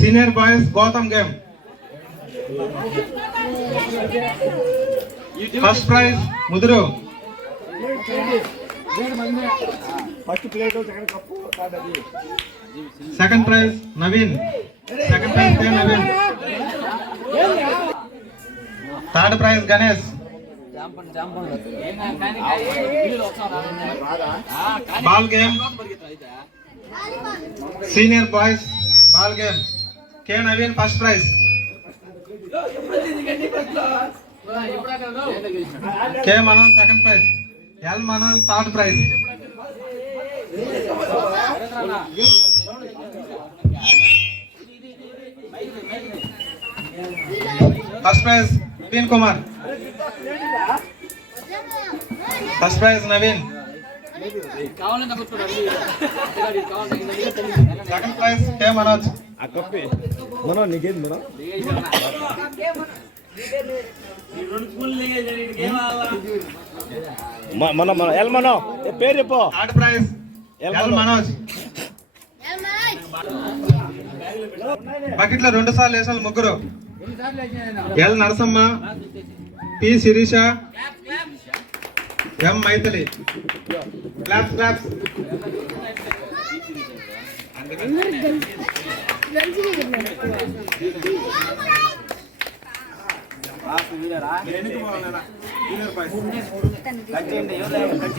Senior boys Gautam game. First prize ముదురు. Second prize Naveen. Second prize Naveen. Third prize Ganesh. Ball game senior boys ball game. K Naveen first prize. K Manoj second prize. L Manoj third prize. First prize Naveen Kumar. First prize Naveen. Second prize K Manoj. పేరు చెప్పు. Third prize L Manoj. బకెట్లో 2 సార్లు వేసాలి ముగ్గురు. L Narasamma, P Sirisha, M Maithili. Claps claps.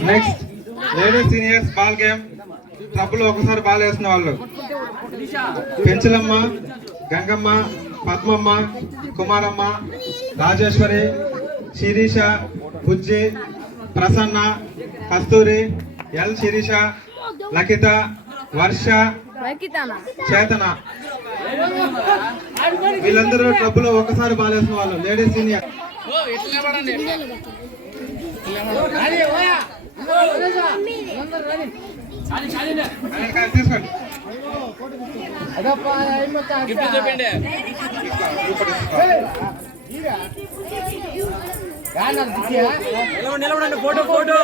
Next ladies seniors ball game. Trouble ఒకసారి ball వేసిన వాళ్ళు పెంచలమ్మ, గంగమ్మ, పద్మమ్మ, కుమారమ్మ, రాజేశ్వరి, శిరీష, బుజ్జి, ప్రసన్న, కస్తూరి, L Sirisha, లకిత, వర్ష, చేతన. వీళ్ళందరూ క్లబ్ లో ఒకసారి బాల్ వేసిన వాళ్ళు లేడీస్ సీనియర్. తీసుకోండి. నిలబడండి ఫోటో ఫోటో.